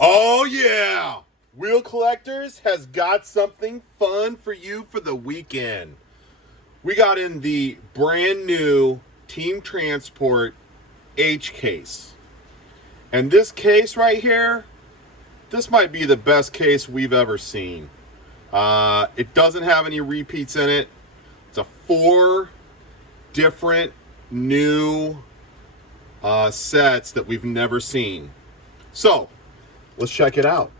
Oh yeah! Wheel Collectors has got something fun for you for the weekend. We got in the brand new Team Transport H case. And this case right here, this might be the best case we've ever seen. It doesn't have any repeats in it. It's a 4 different new sets that we've never seen. So, let's check it out.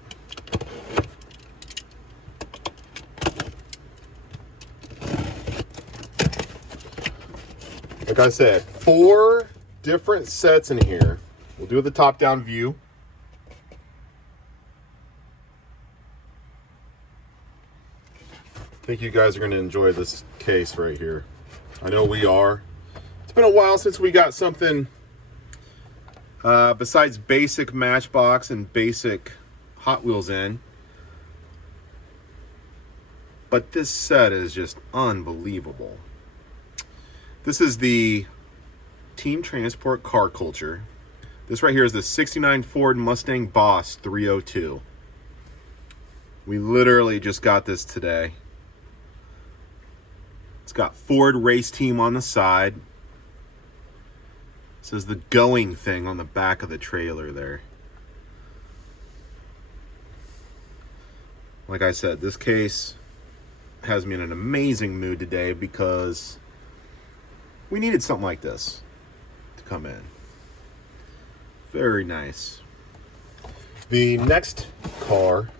Like I said, 4 different sets in here. We'll do the top-down view. I think you guys are going to enjoy this case right here. I know we are. It's been a while since we got something besides basic Matchbox and basic Hot Wheels in. But this set is just unbelievable. This is the Team Transport Car Culture. This right here is the 69 Ford Mustang Boss 302. We literally just got this today. It's got Ford Race Team on the side. It says the going thing on the back of the trailer there. Like I said, this case has me in an amazing mood today because we needed something like this to come in. Very nice. The next car,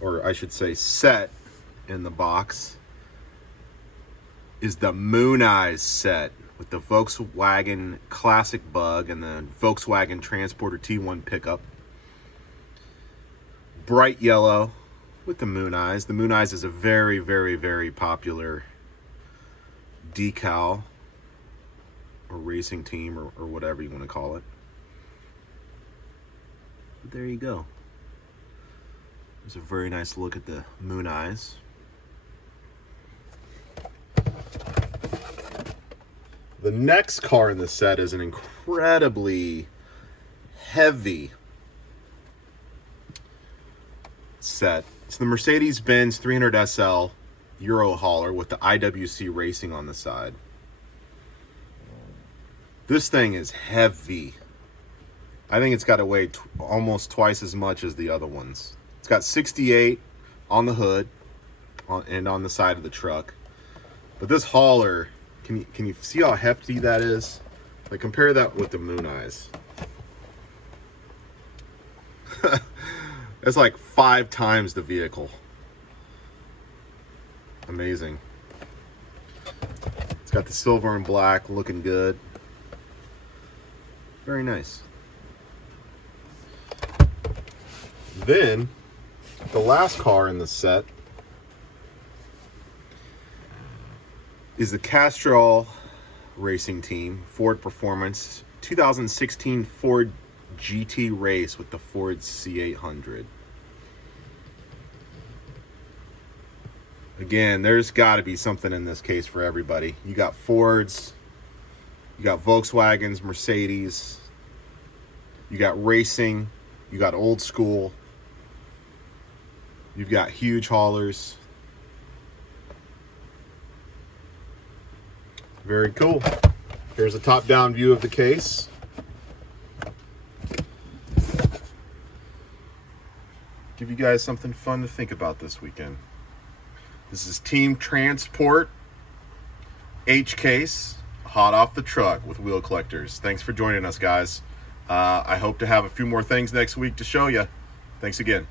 or I should say set in the box, is the Mooneyes set with the Volkswagen Classic Bug and the Volkswagen Transporter T1 pickup. Bright yellow with the Mooneyes. The Mooneyes is a very, very, very popular decal or racing team or whatever you want to call it. But there you go. There's a very nice look at the Mooneyes. The next car in the set is an incredibly heavy set. It's the Mercedes-Benz 300 SL Euro hauler with the IWC Racing on the side. This thing is heavy. I think it's got to weigh almost twice as much as the other ones. It's got 68 on the hood and on the side of the truck. But this hauler, can you see how hefty that is? Like, compare that with the Mooneyes. It's like 5 times the vehicle. Amazing. It's got the silver and black looking good. Very nice. Then, the last car in the set is the Castrol Racing Team Ford Performance 2016 Ford GT Race with the Ford C800. Again, there's got to be something in this case for everybody. You got Fords, you got Volkswagens, Mercedes, you got racing, you got old school, you've got huge haulers. Very cool. Here's a top-down view of the case. Give you guys something fun to think about this weekend. This is Team Transport H case, hot off the truck with Wheel Collectors. Thanks for joining us, guys. I hope to have a few more things next week to show you. Thanks again.